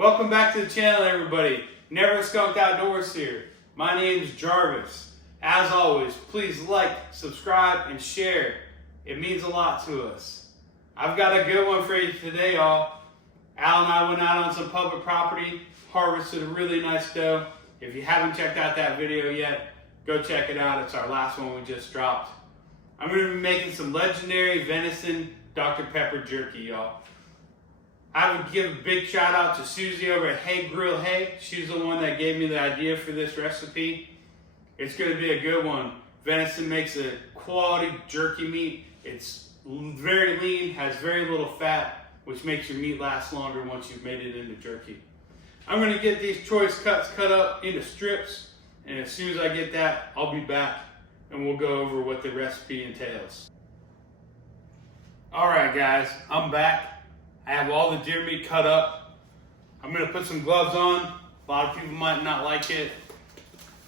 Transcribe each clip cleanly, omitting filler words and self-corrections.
Welcome back to the channel, everybody. Never Skunked Outdoors here. My name is Jarvis. As always, please like, subscribe, and share. It means a lot to us. I've got a good one for you today, y'all. Al and I went out on some public property, harvested a really nice doe. If you haven't checked out that video yet, go check it out. It's our last one we just dropped. I'm going to be making some legendary venison Dr Pepper Jerky, y'all. I would give a big shout out to Susie over at Hey Grill Hey. She's the one that gave me the idea for this recipe. It's going to be a good one. Venison makes a quality jerky meat. It's very lean, has very little fat, which makes your meat last longer once you've made it into jerky. I'm going to get these choice cuts cut up into strips, and as soon as I get that, I'll be back and we'll go over what the recipe entails. Alright guys, I'm back. I have all the deer meat cut up. I'm going to put some gloves on. A lot of people might not like it.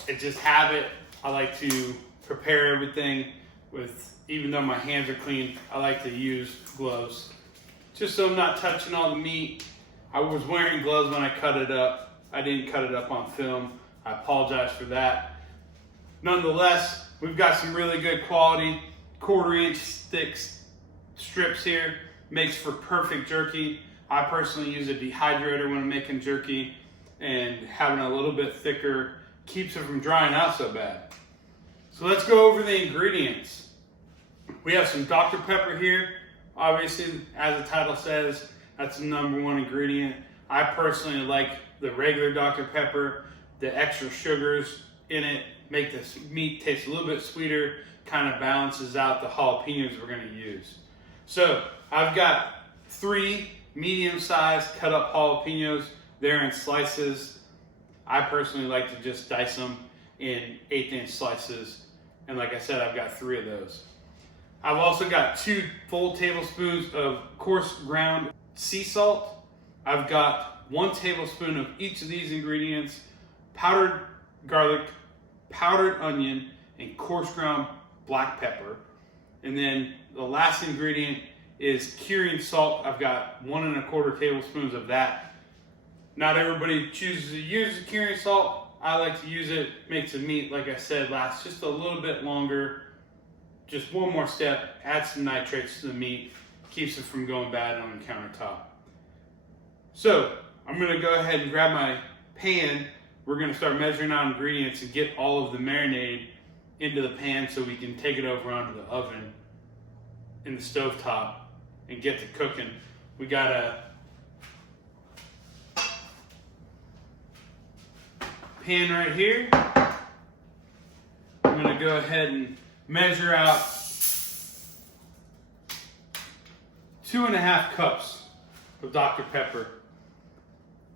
It's just habit. I like to prepare everything with, even though my hands are clean, I like to use gloves. Just so I'm not touching all the meat. I was wearing gloves when I cut it up. I didn't cut it up on film. I apologize for that. Nonetheless, we've got some really good quality 1/4 inch thick strips here. Makes for perfect jerky. I personally use a dehydrator when I'm making jerky, and having a little bit thicker keeps it from drying out so bad. So let's go over the ingredients. We have some Dr Pepper here. Obviously, as the title says, that's the #1 ingredient. I personally like the regular Dr Pepper. The extra sugars in it make this meat taste a little bit sweeter, kind of balances out the jalapenos we're going to use. So I've got 3 medium-sized cut up jalapenos. They're in slices. I personally like to just dice them in 1/8 inch slices. And like I said, I've got 3 of those. I've also got 2 full tablespoons of coarse ground sea salt. I've got 1 tablespoon of each of these ingredients: powdered garlic, powdered onion, and coarse ground black pepper. And then the last ingredient is curing salt. I've got 1 1/4 tablespoons of that. Not everybody chooses to use the curing salt. I like to use it. Makes the meat, like I said, last just a little bit longer. Just one more step. Add some nitrates to the meat. Keeps it from going bad on the countertop. So I'm going to go ahead and grab my pan. We're going to start measuring out ingredients and get all of the marinade into the pan so we can take it over onto the oven in the stovetop and get to cooking. We got a pan right here. I'm going to go ahead and measure out 2½ cups of Dr Pepper.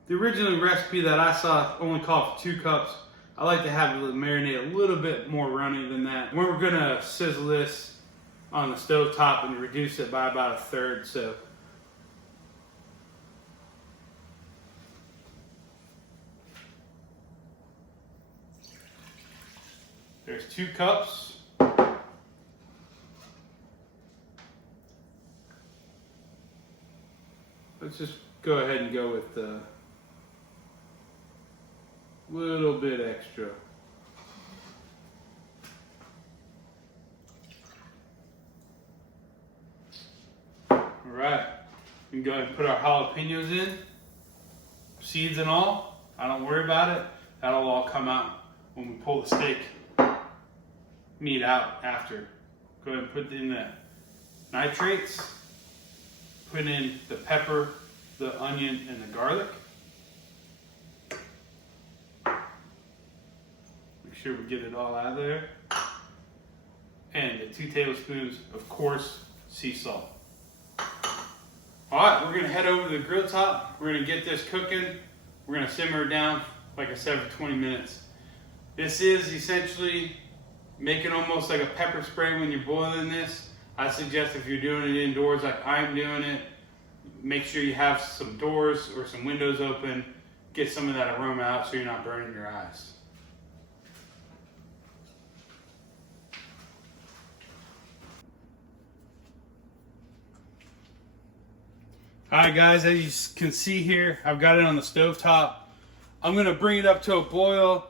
The original recipe that I saw only called for 2 cups. I like to have the marinade a little bit more runny than that. We're going to sizzle this on the stovetop and reduce it by about 1/3. So there's 2 cups. Let's just go ahead and go with a little bit extra. Alright, we can go ahead and put our jalapenos in, seeds and all. I don't worry about it. That'll all come out when we pull the steak meat out after. Go ahead and put in the nitrates, put in the pepper, the onion, and the garlic. Make sure we get it all out of there. And the 2 tablespoons of coarse sea salt. Alright, we're going to head over to the grill top. We're going to get this cooking. We're going to simmer it down, like I said, for 20 minutes. This is essentially making almost like a pepper spray when you're boiling this. I suggest if you're doing it indoors like I'm doing it, make sure you have some doors or some windows open. Get some of that aroma out so you're not burning your eyes. All right, guys, as you can see here, I've got it on the stovetop. I'm gonna bring it up to a boil,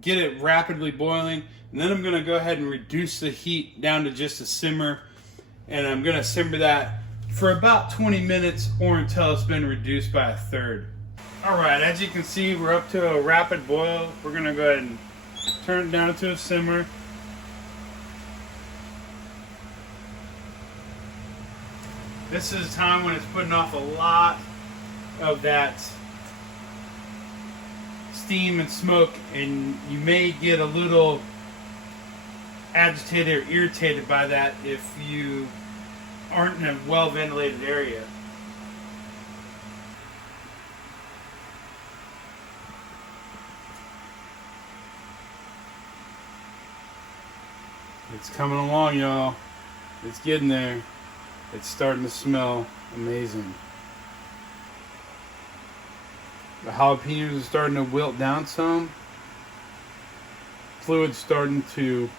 get it rapidly boiling, and then I'm gonna go ahead and reduce the heat down to just a simmer, and I'm gonna simmer that for about 20 minutes or until it's been reduced by a third. All right, as you can see, we're up to a rapid boil. We're gonna go ahead and turn it down to a simmer. This is a time when it's putting off a lot of that steam and smoke, and you may get a little agitated or irritated by that if you aren't in a well ventilated area. It's coming along, y'all. It's getting there. It's starting to smell amazing. The jalapenos are starting to wilt down some. Fluid's starting to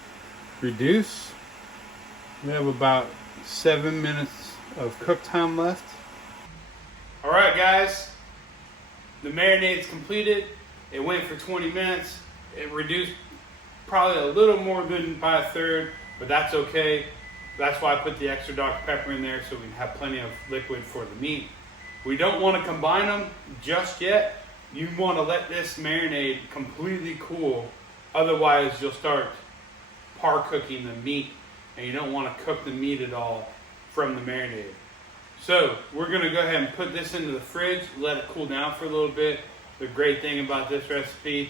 reduce. We have about 7 minutes of cook time left. All right, guys. The marinade's completed. It went for 20 minutes. It reduced probably a little more than by a third, but that's okay. That's why I put the extra Dr Pepper in there, so we have plenty of liquid for the meat. We don't want to combine them just yet. You want to let this marinade completely cool. Otherwise, you'll start par cooking the meat, and you don't want to cook the meat at all from the marinade. So we're going to go ahead and put this into the fridge, let it cool down for a little bit. The great thing about this recipe,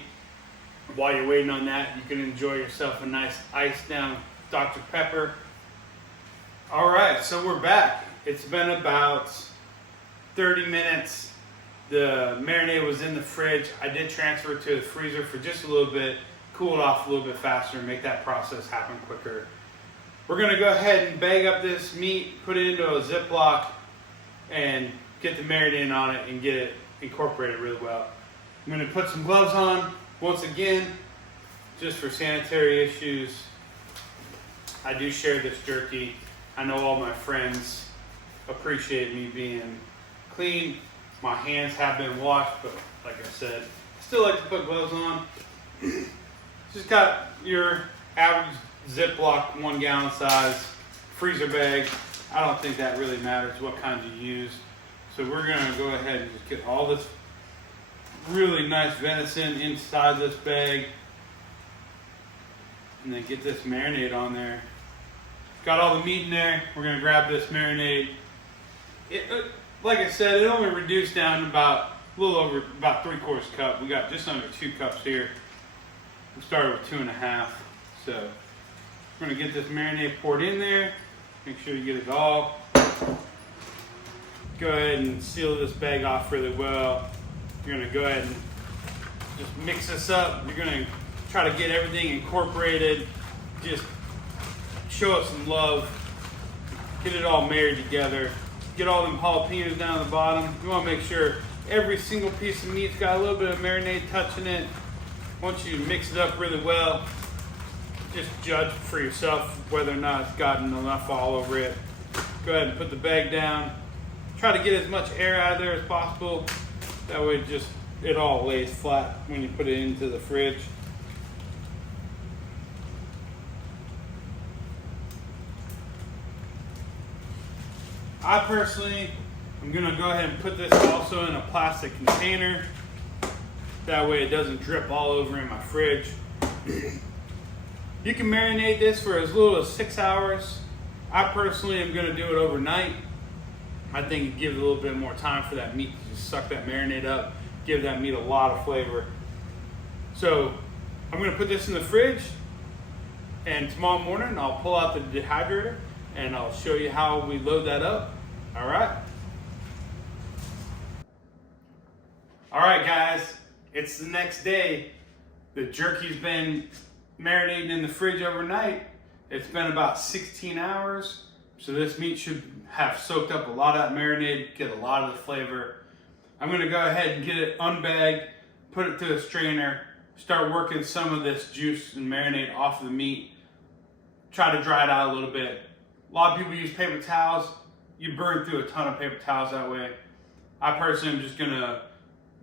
while you're waiting on that, you can enjoy yourself a nice iced down Dr Pepper. All right, so we're back. It's been about 30 minutes. The marinade was in the fridge. I did transfer it to the freezer for just a little bit, cool it off a little bit faster, and make that process happen quicker. We're gonna go ahead and bag up this meat, put it into a Ziploc, and get the marinade on it and get it incorporated really well. I'm gonna put some gloves on. Once again, just for sanitary issues, I do share this jerky. I know all my friends appreciate me being clean. My hands have been washed, but like I said, I still like to put gloves on. Just got your average Ziploc 1 gallon size freezer bag. I don't think that really matters what kind you use. So we're gonna go ahead and just get all this really nice venison inside this bag, and then get this marinade on there. Got all the meat in there. We're gonna grab this marinade. Like I said, it only reduced down to about a little over about 3/4 cup. We got just under 2 cups here. We started with 2.5. So we're gonna get this marinade poured in there. Make sure you get it all. Go ahead and seal this bag off really well. You're gonna go ahead and just mix this up. You're gonna try to get everything incorporated. Just show us some love. Get it all married together. Get all them jalapenos down the bottom. You want to make sure every single piece of meat's got a little bit of marinade touching it. Once you mix it up really well, just judge for yourself whether or not it's gotten enough all over it. Go ahead and put the bag down. Try to get as much air out of there as possible. That way it all lays flat when you put it into the fridge. I personally am going to go ahead and put this also in a plastic container. That way it doesn't drip all over in my fridge. You can marinate this for as little as 6 hours. I personally am going to do it overnight. I think it gives a little bit more time for that meat to just suck that marinade up, give that meat a lot of flavor. So I'm going to put this in the fridge, and tomorrow morning I'll pull out the dehydrator and I'll show you how we load that up. All right. All right, guys, it's the next day. The jerky's been marinating in the fridge overnight. It's been about 16 hours. So this meat should have soaked up a lot of that marinade, get a lot of the flavor. I'm gonna go ahead and get it unbagged, put it through a strainer, start working some of this juice and marinade off of the meat. Try to dry it out a little bit. A lot of people use paper towels. you burn through a ton of paper towels that way. I personally am just gonna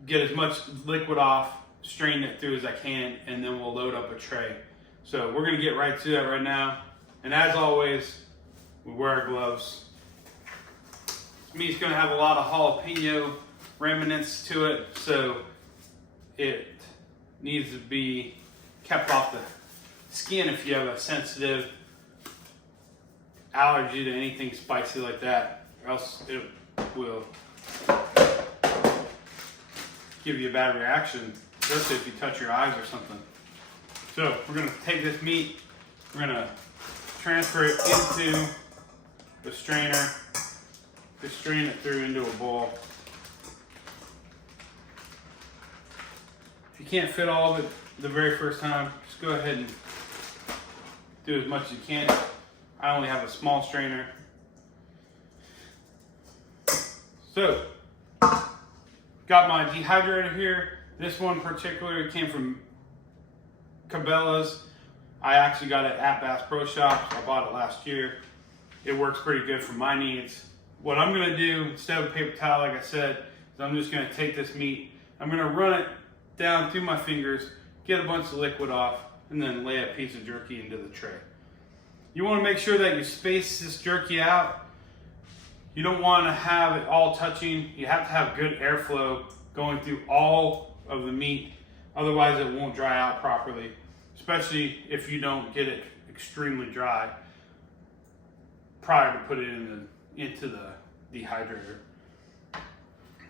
get as much liquid off, strain it through as I can, and then we'll load up a tray. So we're gonna get right to that right now. And as always, we wear our gloves. This meat's gonna have a lot of jalapeno remnants to it, so it needs to be kept off the skin if you have a sensitive allergy to anything spicy like that, or else it will give you a bad reaction, especially if you touch your eyes or something. So we're gonna take this meat, we're gonna transfer it into the strainer, just strain it through into a bowl. If you can't fit all of it the very first time, just go ahead and do as much as you can. I only have a small strainer. So, got my dehydrator here. This one particularly came from Cabela's. I actually got it at Bass Pro Shops. I bought it last year. It works pretty good for my needs. What I'm gonna do, instead of a paper towel, like I said, is I'm just gonna take this meat, I'm gonna run it down through my fingers, get a bunch of liquid off, and then lay a piece of jerky into the tray. You wanna make sure that you space this jerky out. You don't wanna have it all touching. You have to have good airflow going through all of the meat. Otherwise it won't dry out properly, especially if you don't get it extremely dry prior to putting it into the dehydrator.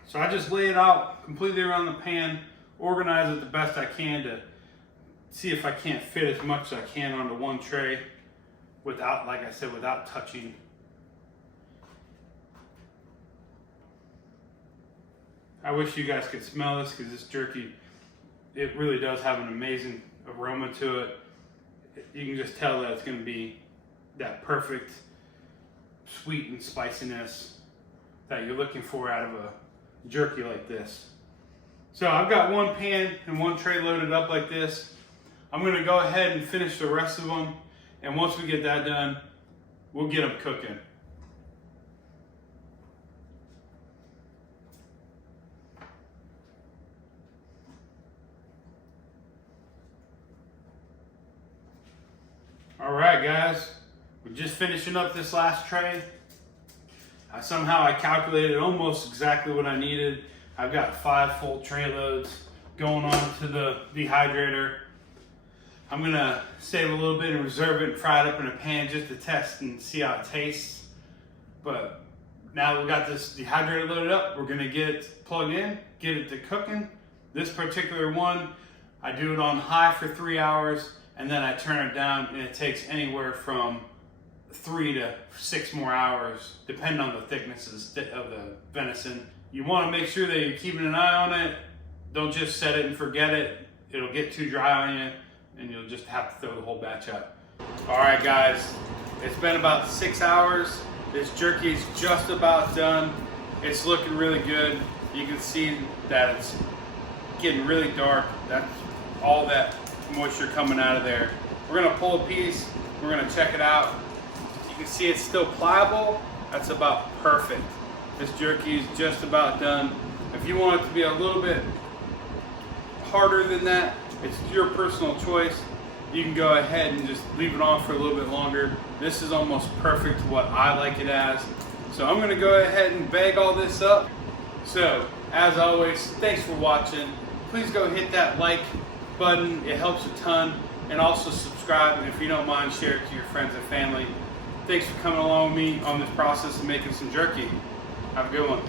So I just lay it out completely around the pan, organize it the best I can to see if I can't fit as much as I can onto one tray without, like I said, without touching. I wish you guys could smell this, because this jerky, it really does have an amazing aroma to it. You can just tell that it's going to be that perfect sweet and spiciness that you're looking for out of a jerky like this. So I've got one pan and one tray loaded up like this. I'm going to go ahead and finish the rest of them, and once we get that done, we'll get them cooking. All right, guys, we're just finishing up this last tray. Somehow I calculated almost exactly what I needed. I've got 5 full tray loads going on to the dehydrator. I'm gonna save a little bit and reserve it and fry it up in a pan just to test and see how it tastes. But now we've got this dehydrator loaded up, we're gonna get it plugged in, get it to cooking. This particular one, I do it on high for 3 hours, and then I turn it down, and it takes anywhere from 3 to 6 more hours, depending on the thickness of the venison. You want to make sure that you're keeping an eye on it. Don't just set it and forget it. It'll get too dry on you, and you'll just have to throw the whole batch out. All right, guys, it's been about 6 hours. This jerky is just about done. It's looking really good. You can see that it's getting really dark. That's all that moisture coming out of there. We're gonna pull a piece, we're gonna check it out. You can see it's still pliable. That's about perfect. This jerky is just about done. If you want it to be a little bit harder than that, it's your personal choice. You can go ahead and just leave it on for a little bit longer. This is almost perfect to what I like it as. So I'm gonna go ahead and bag all this up. So, as always, thanks for watching. Please go hit that like button, it helps a ton, and also subscribe, and if you don't mind, share it to your friends and family. Thanks for coming along with me on this process of making some jerky. Have a good one.